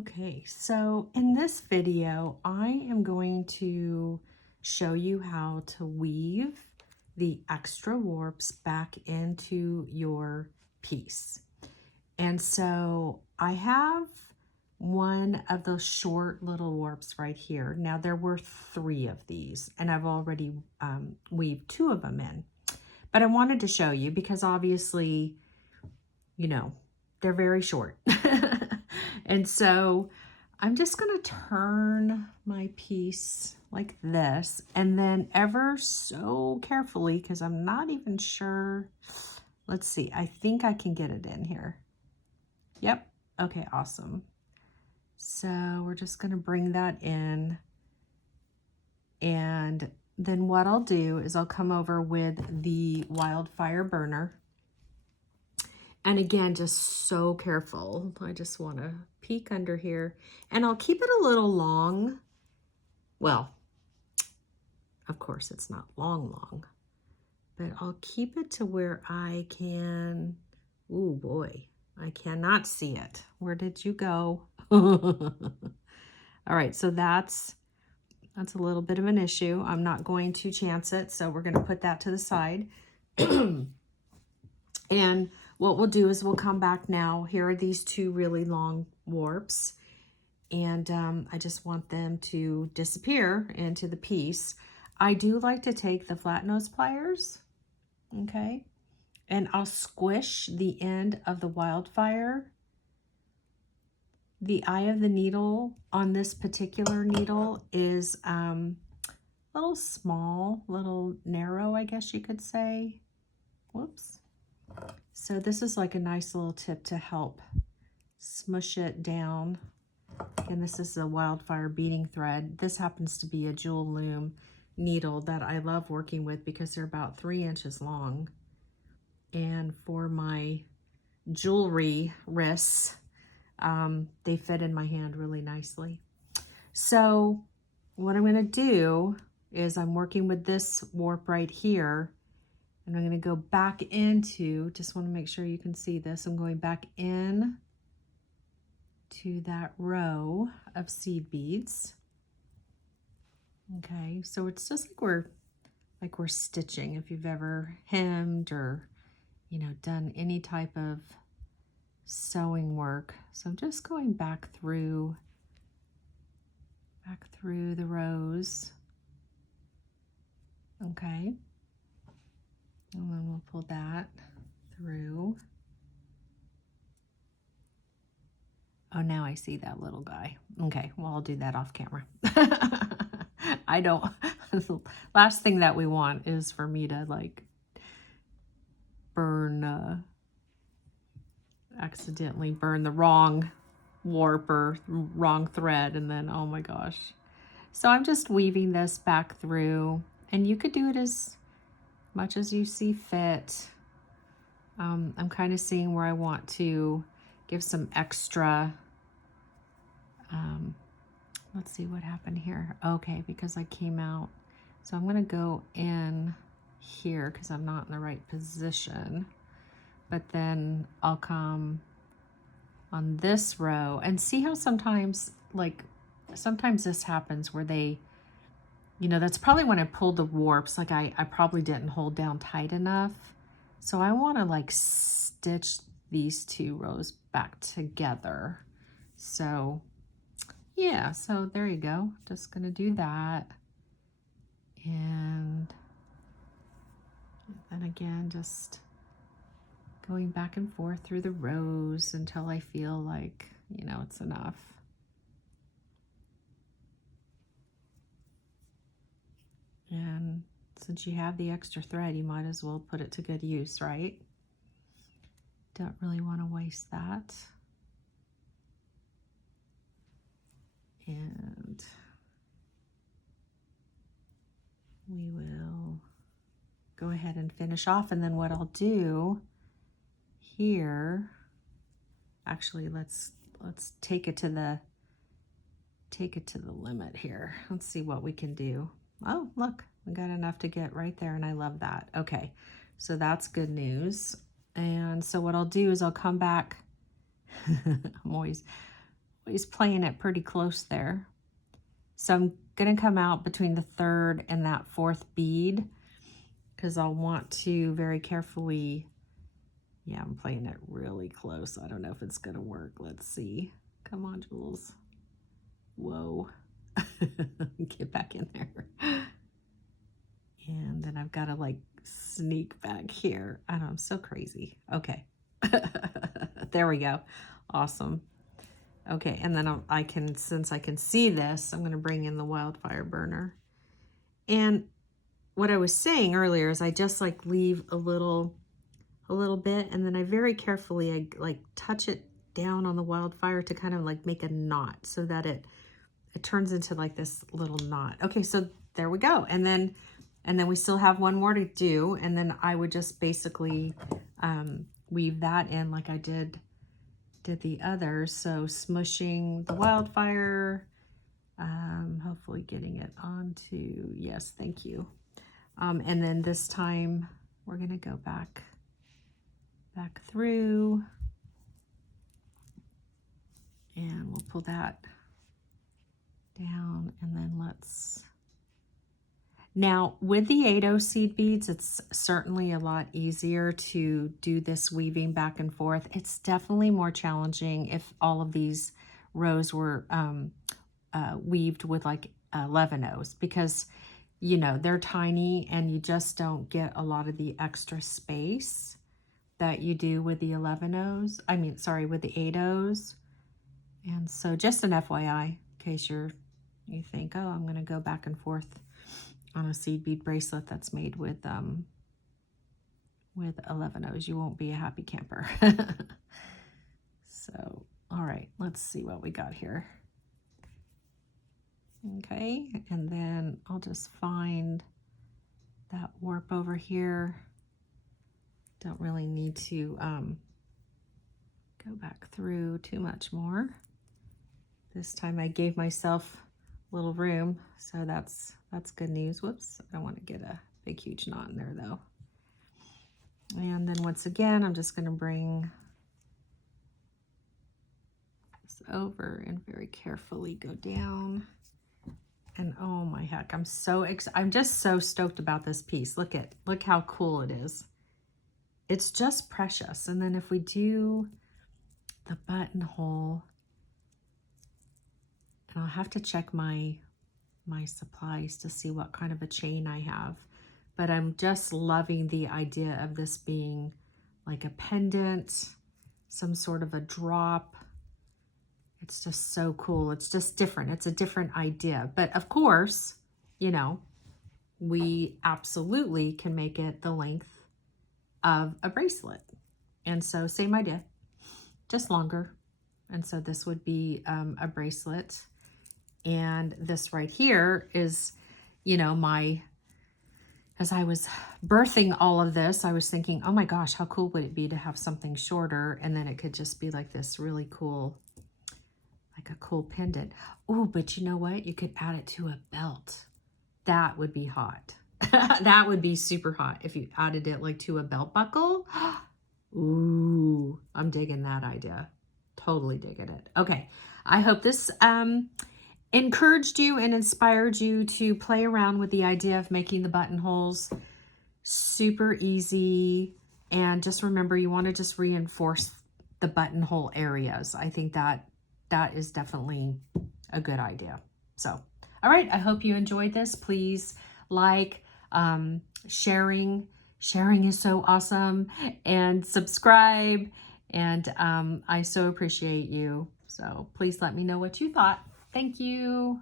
Okay, so in this video, I am going to show you how to weave the extra warps back into your piece. And so I have one of those short little warps right here. Now there were 3 of these and I've already weaved 2 of them in, but I wanted to show you because obviously, you know, they're very short. And so I'm just going to turn my piece like this, and then ever so carefully, because I'm not even sure. Let's see. I think I can get it in here. Yep. Okay, awesome. So we're just going to bring that in. And then what I'll do is I'll come over with the Wildfire burner. And again, just so careful. I just want to peek under here, and I'll keep it a little long. Well, of course it's not long, but I'll keep it to where I can, oh boy, I cannot see it. Where did you go? All right, so that's a little bit of an issue. I'm not going to chance it, so we're going to put that to the side. And what we'll do is we'll come back now. Here are these 2 really long warps, and I just want them to disappear into the piece. I do like to take the flat nose pliers, okay, and I'll squish the end of the Wildfire. The eye of the needle on this particular needle is a little small, little narrow, I guess you could say. Whoops. So this is like a nice little tip to help smush it down. And this is a Wildfire beading thread. This happens to be a Jewel Loom needle that I love working with because they're about 3 inches long. And for my jewelry wrists, they fit in my hand really nicely. So what I'm going to do is I'm working with this warp right here. And I'm going to go back into, just want to make sure you can see this. I'm going back in to that row of seed beads. Okay, so it's just like we're stitching. If you've ever hemmed or, you know, done any type of sewing work. So I'm just going back through the rows. Okay. And then we'll pull that through. Oh, now I see that little guy. Okay, well, I'll do that off camera. I don't, last thing that we want is for me to like accidentally burn the wrong warp or wrong thread, and then, oh my gosh. So I'm just weaving this back through, and you could do it as much as you see fit. I'm kind of seeing where I want to give some extra, let's see what happened here. Okay, because I came out. So I'm gonna go in here because I'm not in the right position, but then I'll come on this row and see how sometimes this happens where they, you know, that's probably when I pulled the warps, like I probably didn't hold down tight enough. So I want to like stitch these 2 rows back together. So yeah, so there you go. Just going to do that. And then again, just going back and forth through the rows until I feel like, you know, it's enough. And since you have the extra thread, you might as well put it to good use, right? Don't really want to waste that. And we will go ahead and finish off. And then what I'll do here, actually, let's take it to the limit here. Let's see what we can do. Oh, look, we got enough to get right there, and I love that. Okay, so that's good news. And so what I'll do is I'll come back. I'm always He's playing it pretty close there. So I'm going to come out between the third and that fourth bead because I'll want to very carefully, yeah, I'm playing it really close. I don't know if it's going to work. Let's see. Come on, Jules. Whoa. Get back in there. And then I've got to like sneak back here. I know, I'm so crazy. Okay. There we go. Awesome. Okay, and then I can, since I can see this, I'm going to bring in the Wildfire burner. And what I was saying earlier is I just like leave a little bit, and then I very carefully, I like touch it down on the Wildfire to kind of like make a knot so that it turns into like this little knot. Okay, so there we go. And then we still have one more to do, and then I would just basically weave that in like I did the others. So smushing the Wildfire, hopefully getting it onto, yes, thank you. And then this time we're gonna go back through, and we'll pull that down, and then let's, now with the TOHO seed beads, it's certainly a lot easier to do this weaving back and forth. It's definitely more challenging if all of these rows were weaved with like 11-ohs, because you know they're tiny and you just don't get a lot of the extra space that you do with the 11-ohs. I mean, sorry, with the 8-ohs. And so just an FYI, in case you think, oh, I'm gonna go back and forth on a seed bead bracelet that's made with 11-ohs, you won't be a happy camper. So, all right, let's see what we got here. Okay, and then I'll just find that warp over here. Don't really need to go back through too much more. This time I gave myself a little room, so that's good news. Whoops, I don't want to get a big huge knot in there though. And then once again, I'm just going to bring this over and very carefully go down. And oh my heck, I'm just so stoked about this piece. Look how cool it is. It's just precious. And then if we do the buttonhole, and I'll have to check my supplies to see what kind of a chain I have, but I'm just loving the idea of this being like a pendant, some sort of a drop. It's just so cool. It's just different. It's a different idea. But of course, you know, we absolutely can make it the length of a bracelet. And so same idea, just longer. And so this would be a bracelet. And this right here is, you know, as I was birthing all of this, I was thinking, oh my gosh, how cool would it be to have something shorter? And then it could just be like this really cool, like a cool pendant. Oh, but you know what? You could add it to a belt. That would be hot. That would be super hot if you added it like to a belt buckle. Ooh, I'm digging that idea. Totally digging it. Okay, I hope this encouraged you and inspired you to play around with the idea of making the buttonholes. Super easy. And just remember, you want to just reinforce the buttonhole areas. I think that is definitely a good idea. So, all right, I hope you enjoyed this. Please like, sharing is so awesome, and subscribe. And I so appreciate you. So please let me know what you thought. Thank you.